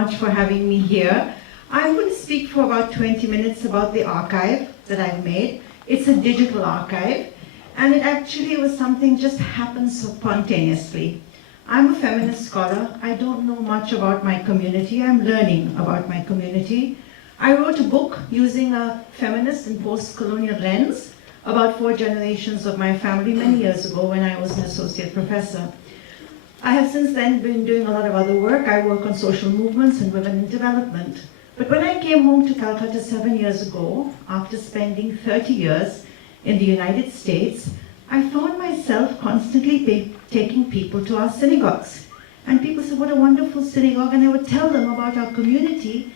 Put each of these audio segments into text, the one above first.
much for having me here. I'm going to speak for about 20 minutes about the archive that I've made. It's a digital archive, and it actually was something just happened spontaneously. I'm a feminist scholar. I don't know much about my community. I'm learning about my community. I wrote a book using a feminist and post-colonial lens about 4 generations of my family many years ago when I was an associate professor. I have since then been doing a lot of other work. I work on social movements and women in development. But when I came home to Calcutta 7 years ago, after spending 30 years in the United States, I found myself constantly taking people to our synagogues. And people said, what a wonderful synagogue, and I would tell them about our community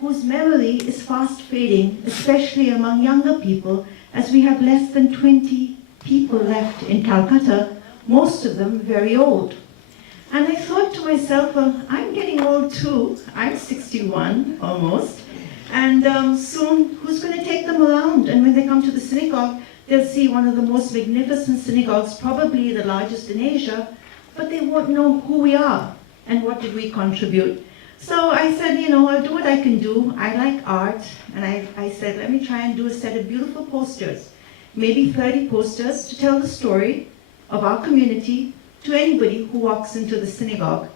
whose memory is fast fading, especially among younger people, as we have less than 20 people left in Calcutta, most of them very old. And I thought to myself, well, I'm getting old too. I'm 61 almost. And soon, who's going to take them around? And when they come to the synagogue, they'll see one of the most magnificent synagogues, probably the largest in Asia, but they won't know who we are and what did we contribute. So I said, I'll do what I can do. I like art. And I said, let me try and do a set of beautiful posters, maybe 30 posters to tell the story of our community to anybody who walks into the synagogue.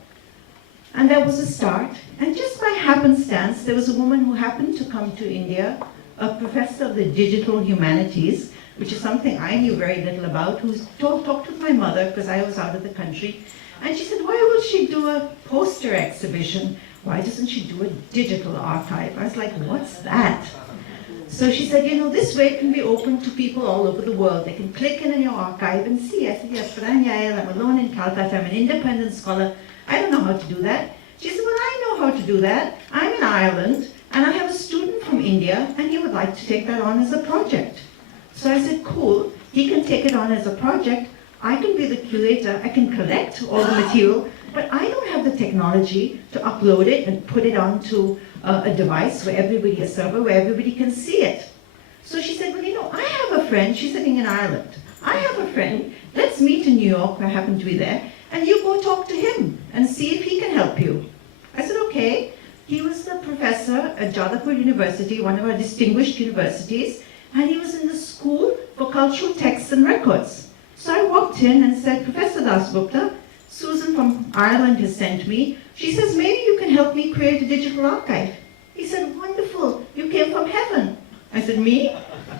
And that was a start. And just by happenstance, there was a woman who happened to come to India, a professor of the digital humanities, which is something I knew very little about, who talked with my mother because I was out of the country. And she said, why will she do a poster exhibition? Why doesn't she do a digital archive? I was like, what's that? So she said, this way it can be open to people all over the world. They can click in your archive and see. I said, yes, but I'm Yael, I'm alone in Calcutta, I'm an independent scholar. I don't know how to do that. She said, well, I know how to do that. I'm in Ireland, and I have a student from India, and he would like to take that on as a project. So I said, cool, he can take it on as a project. I can be the curator, I can collect all the material, but I don't have the technology to upload it and put it onto a device where a server where everybody can see it. So she said, well, I have a friend, she's sitting in Ireland. I have a friend, let's meet in New York, I happen to be there, and you go talk to him and see if he can help you. I said, okay. He was the professor at Jodhpur University, one of our distinguished universities, and he was in the School for Cultural Texts and Records. So I walked in and said, Professor Dasgupta, Susan from Ireland has sent me. She says, maybe you can help me create a digital archive. He said, wonderful, you came from heaven. I said, me?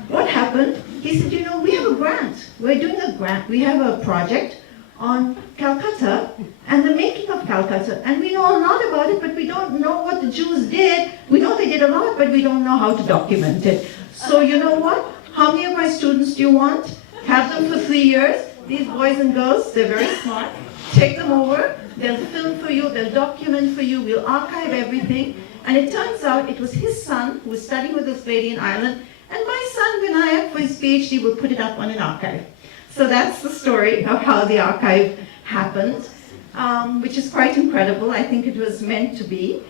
What happened? He said, we have a grant. We're doing a grant. We have a project on Calcutta and the making of Calcutta. And we know a lot about it, but we don't know what the Jews did. We know they did a lot, but we don't know how to document it. So you know what? How many of my students do you want? Have them for 3 years. These boys and girls, they're very smart. Take them over, they'll film for you, they'll document for you, we'll archive everything. And it turns out it was his son who was studying with this lady in Ireland, and my son Vinayak, for his PhD, will put it up on an archive. So that's the story of how the archive happened, which is quite incredible. I think it was meant to be.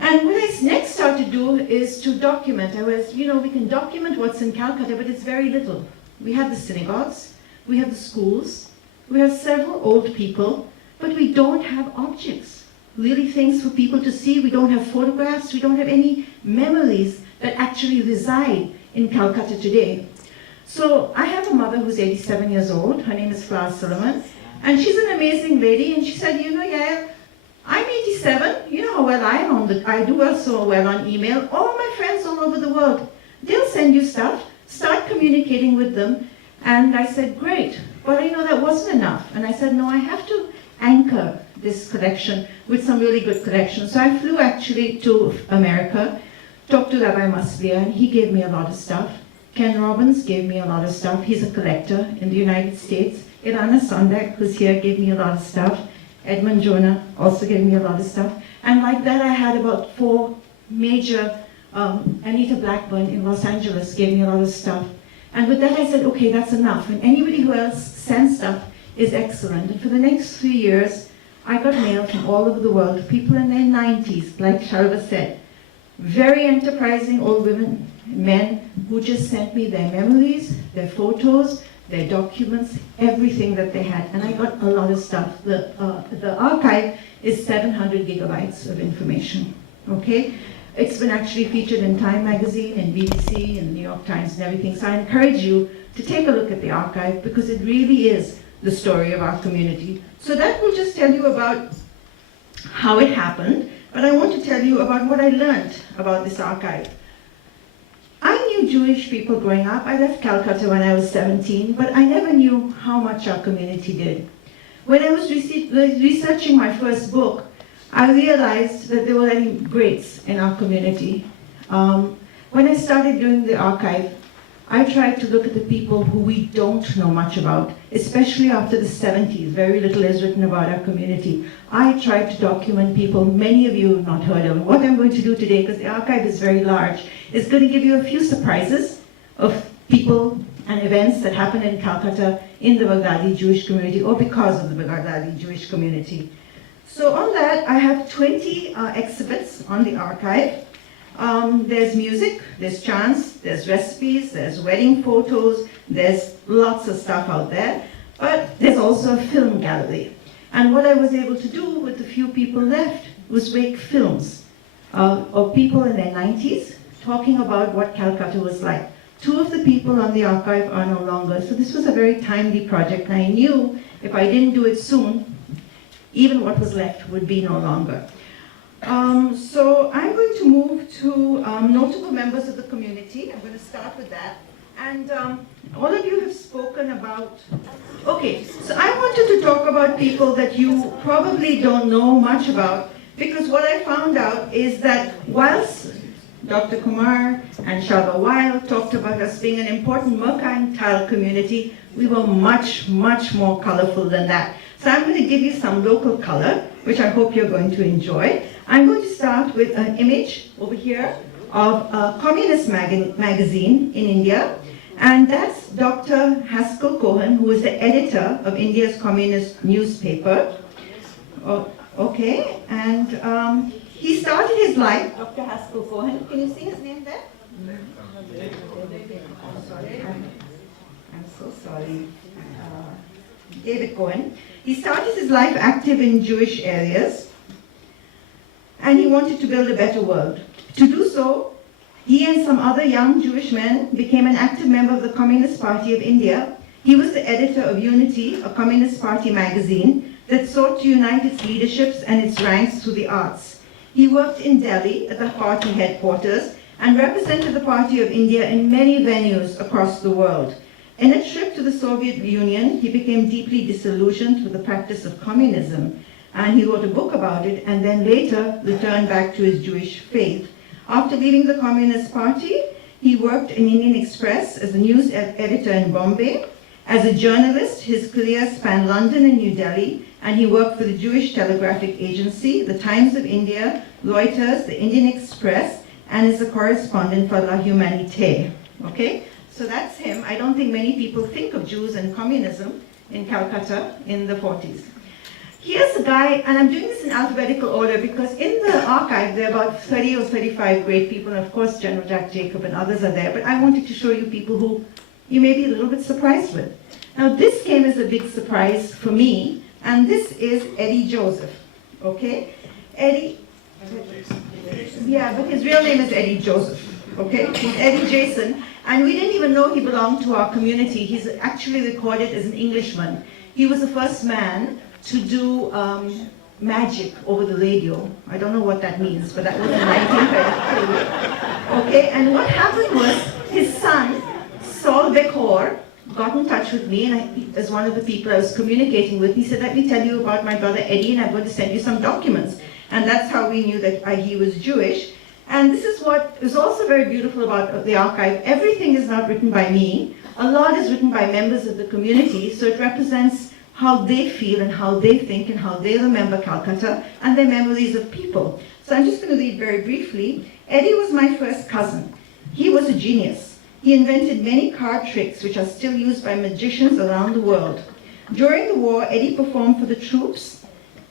And what I next started to do is to document. We can document what's in Calcutta, but it's very little. We have the synagogues, we have the schools, we have several old people, but we don't have objects, really things for people to see. We don't have photographs, we don't have any memories that actually reside in Calcutta today. So I have a mother who's 87 years old, her name is Flower Solomon, and she's an amazing lady, and she said, Yael, I'm 87, you know how well I am I do well so well on email. All my friends all over the world, they'll send you stuff, start communicating with them. And I said, great, but that wasn't enough. And I said, no, I have to anchor this collection with some really good collections. So I flew actually to America, talked to Rabbi Maslia, and he gave me a lot of stuff. Ken Robbins gave me a lot of stuff. He's a collector in the United States. Ilana Sondak, who's here, gave me a lot of stuff. Edmund Jonah also gave me a lot of stuff. And like that, I had about 4 major, Anita Blackburn in Los Angeles gave me a lot of stuff. And with that, I said, okay, that's enough. And anybody who else sends stuff is excellent. And for the next 3 years, I got mail from all over the world, people in their 90s, like Shalva said, very enterprising old women, men, who just sent me their memories, their photos, their documents, everything that they had, and I got a lot of stuff. The archive is 700 gigabytes of information, okay? It's been actually featured in Time magazine, and BBC, and New York Times, and everything, so I encourage you to take a look at the archive, because it really is the story of our community. So that will just tell you about how it happened, but I want to tell you about what I learned about this archive. I knew Jewish people growing up. I left Calcutta when I was 17, but I never knew how much our community did. When I was researching my first book, I realized that there were any greats in our community. When I started doing the archive, I tried to look at the people who we don't know much about, especially after the 70s. Very little is written about our community. I tried to document people many of you have not heard of. What I'm going to do today, because the archive is very large, is going to give you a few surprises of people and events that happened in Calcutta in the Baghdadi Jewish community, or because of the Baghdadi Jewish community. So on that, I have 20 exhibits on the archive. There's music, there's chants, there's recipes, there's wedding photos, there's lots of stuff out there, but there's also a film gallery. And what I was able to do with the few people left was make films of people in their 90s talking about what Calcutta was like. Two of the people on the archive are no longer, so this was a very timely project, and I knew if I didn't do it soon, even what was left would be no longer. So I'm going to move to notable members of the community. I'm going to start with that. And all of you have spoken about... Okay, so I wanted to talk about people that you probably don't know much about, because what I found out is that whilst Dr. Kumar and Shalva Weil talked about us being an important mercantile community, we were much, much more colorful than that. So I'm going to give you some local color, which I hope you're going to enjoy. I'm going to start with an image over here of a communist magazine in India, and that's Dr. Haskell Cohen, who is the editor of India's communist newspaper. Okay, and he started his life, Dr. Haskell Cohen. Can you see his name there? I'm so sorry. David Cohen. He started his life active in Jewish areas, and he wanted to build a better world. To do so, he and some other young Jewish men became an active member of the Communist Party of India. He was the editor of Unity, a Communist Party magazine that sought to unite its leaderships and its ranks through the arts. He worked in Delhi at the party headquarters and represented the Party of India in many venues across the world. In a trip to the Soviet Union, he became deeply disillusioned with the practice of communism, and he wrote a book about it, and then later returned back to his Jewish faith. After leaving the Communist Party, he worked in Indian Express as a news editor in Bombay. As a journalist, his career spanned London and New Delhi, and he worked for the Jewish Telegraphic Agency, the Times of India, Reuters, the Indian Express, and is a correspondent for La Humanité. Okay? So that's him. I don't think many people think of Jews and communism in Calcutta in the 40s. Here's a guy, and I'm doing this in alphabetical order because in the archive there are about 30 or 35 great people, and of course General Jack Jacob and others are there, but I wanted to show you people who you may be a little bit surprised with. Now this came as a big surprise for me, and this is Eddie Joseph, okay? Eddie, yeah, but his real name is Eddie Joseph, okay? He's Eddie Jason. And we didn't even know he belonged to our community. He's actually recorded as an Englishman. He was the first man to do magic over the radio. I don't know what that means, but that was in 1933. Okay, and what happened was his son, Saul Bekor, got in touch with me, and as one of the people I was communicating with, he said, let me tell you about my brother Eddie, and I'm going to send you some documents. And that's how we knew that he was Jewish. And this is what is also very beautiful about the archive. Everything is not written by me. A lot is written by members of the community, so it represents how they feel and how they think and how they remember Calcutta and their memories of people. So I'm just going to read very briefly. Eddie was my first cousin. He was a genius. He invented many card tricks which are still used by magicians around the world. During the war, Eddie performed for the troops.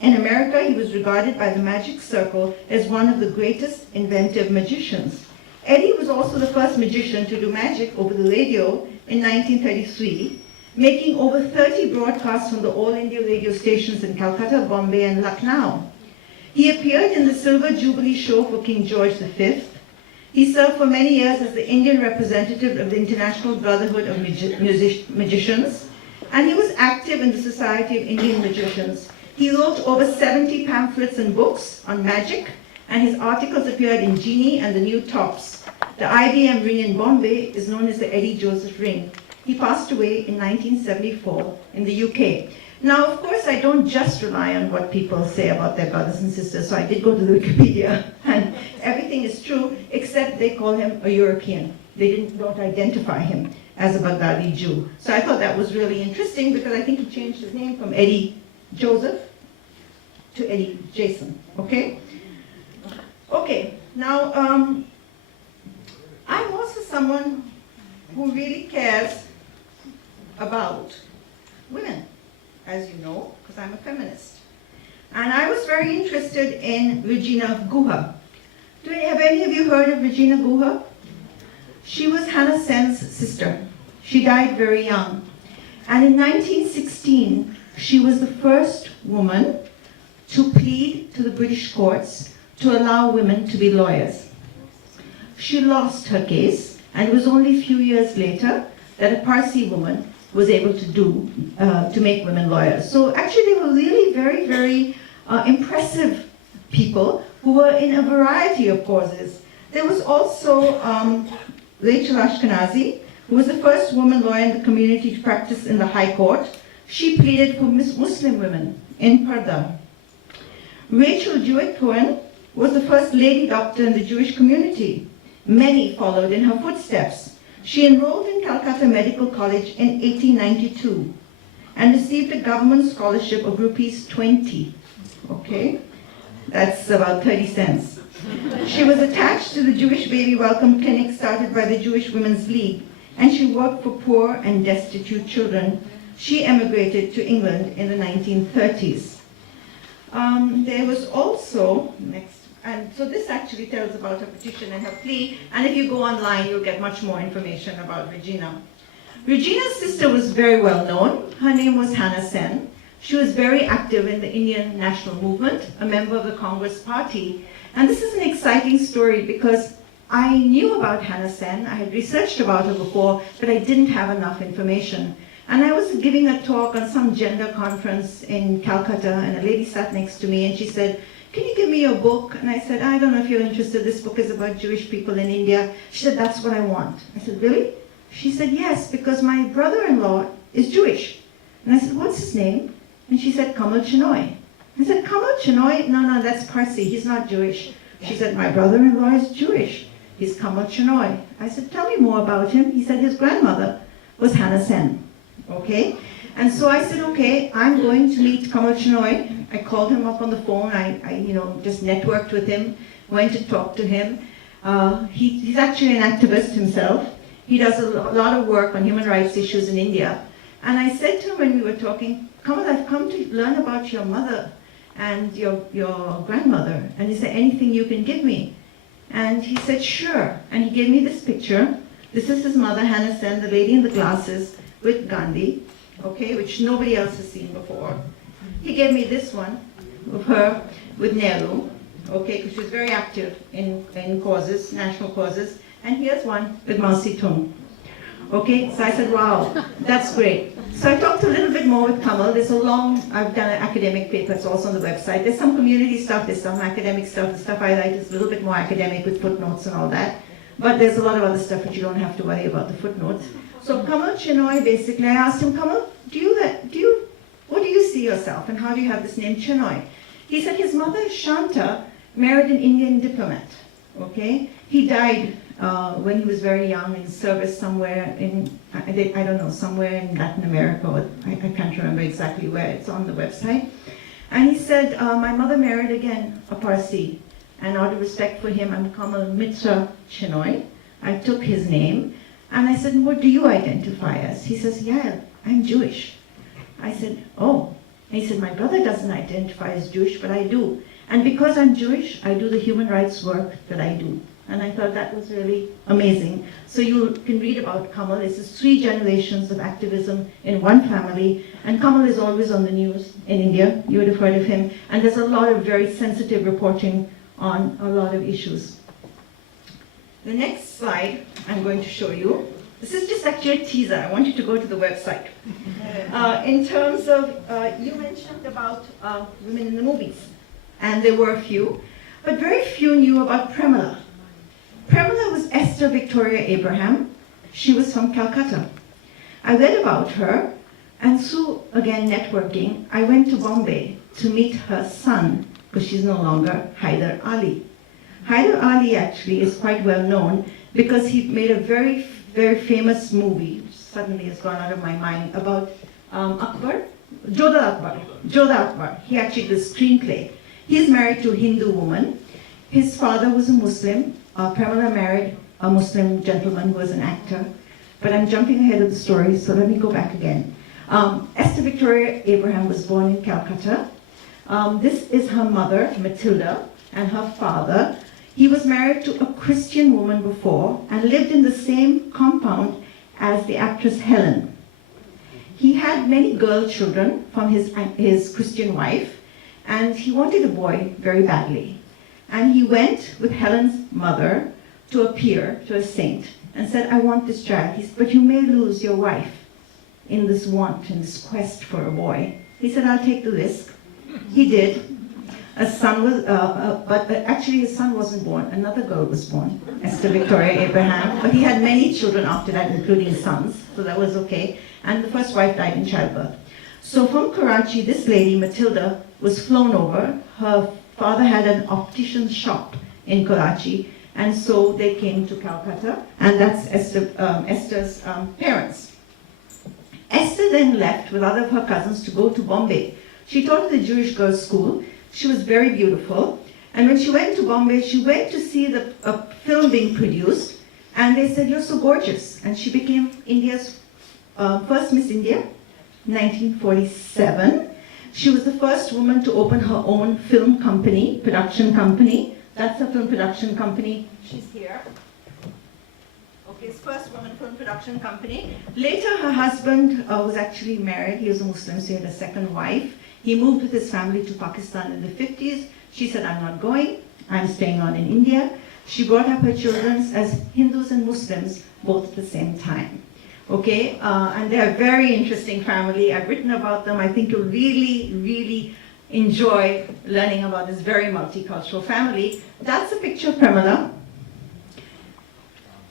In America, he was regarded by the Magic Circle as one of the greatest inventive magicians. Eddie was also the first magician to do magic over the radio in 1933, making over 30 broadcasts from the All India radio stations in Calcutta, Bombay, and Lucknow. He appeared in the Silver Jubilee show for King George V. He served for many years as the Indian representative of the International Brotherhood of Magicians, and he was active in the Society of Indian Magicians. He wrote over 70 pamphlets and books on magic, and his articles appeared in Genie and the New Tops. The IBM ring in Bombay is known as the Eddie Joseph ring. He passed away in 1974 in the UK. Now, of course, I don't just rely on what people say about their brothers and sisters, so I did go to the Wikipedia, and everything is true, except they call him a European. They don't identify him as a Baghdadi Jew. So I thought that was really interesting, because I think he changed his name from Eddie Joseph to Eddie Jason, okay? Okay, now, I'm also someone who really cares about women, as you know, because I'm a feminist. And I was very interested in Regina Guha. Have any of you heard of Regina Guha? She was Hannah Sen's sister. She died very young. And in 1916, she was the first woman to plead to the British courts to allow women to be lawyers. She lost her case, and it was only a few years later that a Parsi woman was able to make women lawyers. So actually they were really very, very impressive people who were in a variety of causes. There was also Rachel Ashkenazi, who was the first woman lawyer in the community to practice in the High Court. She pleaded for Muslim women in Parda. Rachel Jewett-Cohen was the first lady doctor in the Jewish community. Many followed in her footsteps. She enrolled in Calcutta Medical College in 1892 and received a government scholarship of rupees 20. Okay, that's about 30 cents. She was attached to the Jewish Baby Welcome Clinic started by the Jewish Women's League, and she worked for poor and destitute children. She emigrated to England in the 1930s. There was also, and so this actually tells about her petition and her plea, and if you go online, you'll get much more information about Regina. Regina's sister was very well known. Her name was Hannah Sen. She was very active in the Indian national movement, a member of the Congress Party. And this is an exciting story because I knew about Hannah Sen. I had researched about her before, but I didn't have enough information. And I was giving a talk on some gender conference in Calcutta, and a lady sat next to me and she said, "Can you give me your book?" And I said, "I don't know if you're interested. This book is about Jewish people in India." She said, "That's what I want." I said, "Really?" She said, "Yes, because my brother-in-law is Jewish." And I said, "What's his name?" And she said, "Kamal Chinoy." I said, "Kamal Chinoy? No, that's Parsi. He's not Jewish." She said, "My brother-in-law is Jewish. He's Kamal Chinoy." I said, "Tell me more about him." He said his grandmother was Hannah Sen. Okay? And so I said, okay, I'm going to meet Kamal Chinoy. I called him up on the phone. I just networked with him, went to talk to him. He's actually an activist himself. He does a lot of work on human rights issues in India. And I said to him when we were talking, "Kamal, I've come to learn about your mother and your grandmother. And is there anything you can give me?" And he said, "Sure." And he gave me this picture. This is his mother, Hannah Sen, the lady in the glasses with Gandhi, okay, which nobody else has seen before. He gave me this one of her with Nehru, okay, because she was very active in causes, national causes. And here's one with Mao Zedong. Okay, so I said, wow, that's great. So I talked a little bit more with Kamal. There's I've done an academic paper, it's also on the website. There's some community stuff, there's some academic stuff. The stuff I write is a little bit more academic with footnotes and all that. But there's a lot of other stuff which you don't have to worry about the footnotes. So Kamal Chinoy, basically, I asked him, "Kamal, what do you see yourself, and how do you have this name Chinoy?" He said his mother, Shanta, married an Indian diplomat, okay? He died when he was very young in service somewhere in, I don't know, somewhere in Latin America, or I can't remember exactly where, it's on the website. And he said, my mother married again a Parsi, and out of respect for him, I'm Kamal Mitra Chinoy. I took his name. And I said, "What do you identify as?" He says, "Yeah, I'm Jewish." I said, "Oh." And he said, "My brother doesn't identify as Jewish, but I do. And because I'm Jewish, I do the human rights work that I do." And I thought that was really amazing. So you can read about Kamal. This is 3 generations of activism in one family. And Kamal is always on the news in India. You would have heard of him. And there's a lot of very sensitive reporting on a lot of issues. The next slide I'm going to show you. This is just actually a teaser. I want you to go to the website. In terms of, you mentioned about women in the movies. And there were a few. But very few knew about Premila. Premila was Esther Victoria Abraham. She was from Calcutta. I read about her, and through, again, networking, I went to Bombay to meet her son, because she's no longer Hyder Ali. Hyder Ali actually is quite well known because he made a very, very famous movie, which suddenly has gone out of my mind, about Akbar, Jodha Akbar. He actually did a screenplay. He's married to a Hindu woman. His father was a Muslim. Premila married a Muslim gentleman who was an actor. But I'm jumping ahead of the story, so let me go back again. Esther Victoria Abraham was born in Calcutta. This is her mother, Matilda, and her father. He was married to a Christian woman before and lived in the same compound as the actress Helen. He had many girl children from his Christian wife, and he wanted a boy very badly. And he went with Helen's mother to appear to a saint and said, I want this child. He said, but you may lose your wife in this want, in this quest for a boy. He said, I'll take the risk. He did. A son was, but actually his son wasn't born. Another girl was born, Esther Victoria Abraham. But he had many children after that, including sons, so that was okay. And the first wife died in childbirth. So from Karachi, this lady, Matilda, was flown over. Her father had an optician's shop in Karachi, and so they came to Calcutta, and that's Esther's parents. Esther then left with other of her cousins to go to Bombay. She taught at the Jewish girls' school. She was very beautiful, and when she went to Bombay, she went to see a film being produced, and they said, you're so gorgeous, and she became India's first Miss India, 1947. She was the first woman to open her own film company, production company. That's a film production company. She's here. Okay, it's first woman film production company. Later, her husband was actually married. He was a Muslim, so he had a second wife. He moved with his family to Pakistan in the 50s. She said, I'm not going. I'm staying on in India. She brought up her children as Hindus and Muslims, both at the same time. Okay, and they're a very interesting family. I've written about them. I think you'll really, really enjoy learning about this very multicultural family. That's a picture of Premila.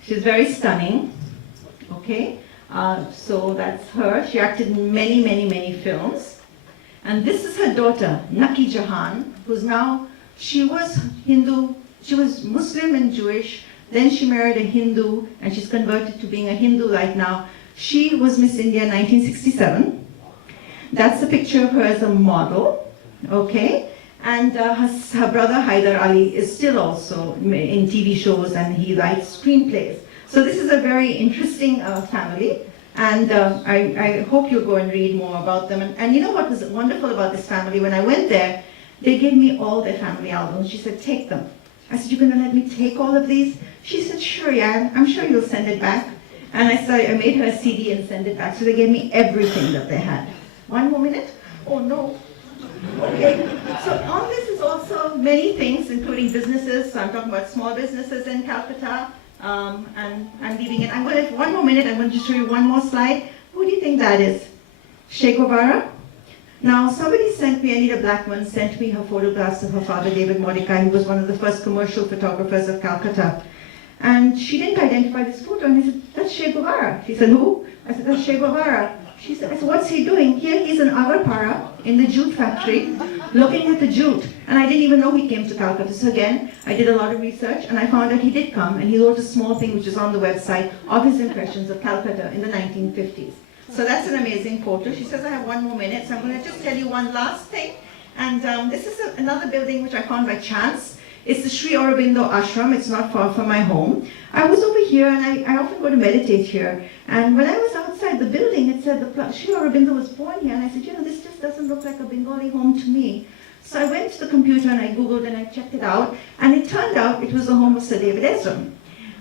She's very stunning. Okay, so that's her. She acted in many, many, many films. And this is her daughter, Naki Jahan, who's now, she was Hindu, she was Muslim and Jewish. Then she married a Hindu, and she's converted to being a Hindu right now. She was Miss India in 1967. That's a picture of her as a model, okay? And her brother, Hyder Ali, is still also in TV shows, and he writes screenplays. So this is a very interesting family, and I hope you'll go and read more about them. And you know what was wonderful about this family? When I went there, they gave me all their family albums. She said, take them. I said, you're going to let me take all of these? She said, sure, yeah, I'm sure you'll send it back. And I made her a CD and sent it back. So they gave me everything that they had. One more minute? Oh, no. Okay, so on this is also many things, including businesses. So I'm talking about small businesses in Calcutta, and I'm leaving it. I'm going to, one more minute, I'm going to show you one more slide. Who do you think that is? Che Guevara? Now, somebody sent me, Anita Blackman, sent me her photographs of her father, David Mordecai, who was one of the first commercial photographers of Calcutta. And she didn't identify this photo, and I said, that's Che Guevara. She said, who? I said, that's Che Guevara. She said, I said, what's he doing? Here he's in Agarpara, in the jute factory, looking at the jute. And I didn't even know he came to Calcutta. So again, I did a lot of research, and I found out he did come, and he wrote a small thing, which is on the website, of his impressions of Calcutta in the 1950s. So that's an amazing photo. She says I have one more minute, so I'm going to just tell you one last thing. And this is another building which I found by chance. It's the Sri Aurobindo Ashram. It's not far from my home. I was over here, and I often go to meditate here. And when I was outside the building, it said Sri Aurobindo was born here. And I said, you know, this just doesn't look like a Bengali home to me. So I went to the computer and I Googled and I checked it out, and it turned out it was the home of Sir David Ezra.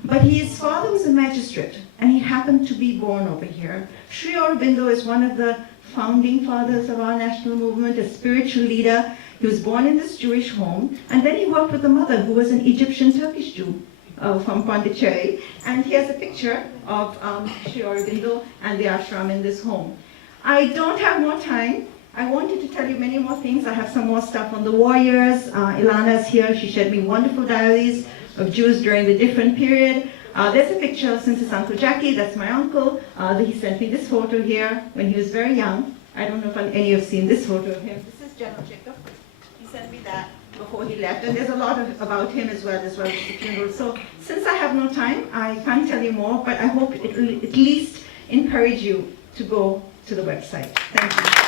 But his father was a magistrate, and he happened to be born over here. Sri Aurobindo is one of the founding fathers of our national movement, a spiritual leader. He was born in this Jewish home, and then he worked with a mother who was an Egyptian Turkish Jew from Pondicherry. And he has a picture of Sri Aurobindo and the ashram in this home. I don't have more time. I wanted to tell you many more things. I have some more stuff on the warriors. Ilana is here. She shared me wonderful diaries of Jews during the different period. There's a picture of Census Uncle Jackie. That's my uncle. He sent me this photo here when he was very young. I don't know if any of you have seen this photo of him. This is General Jacob. He sent me that before he left. And there's a lot about him as well as the funeral. So since I have no time, I can't tell you more, but I hope it will at least encourage you to go to the website. Thank you.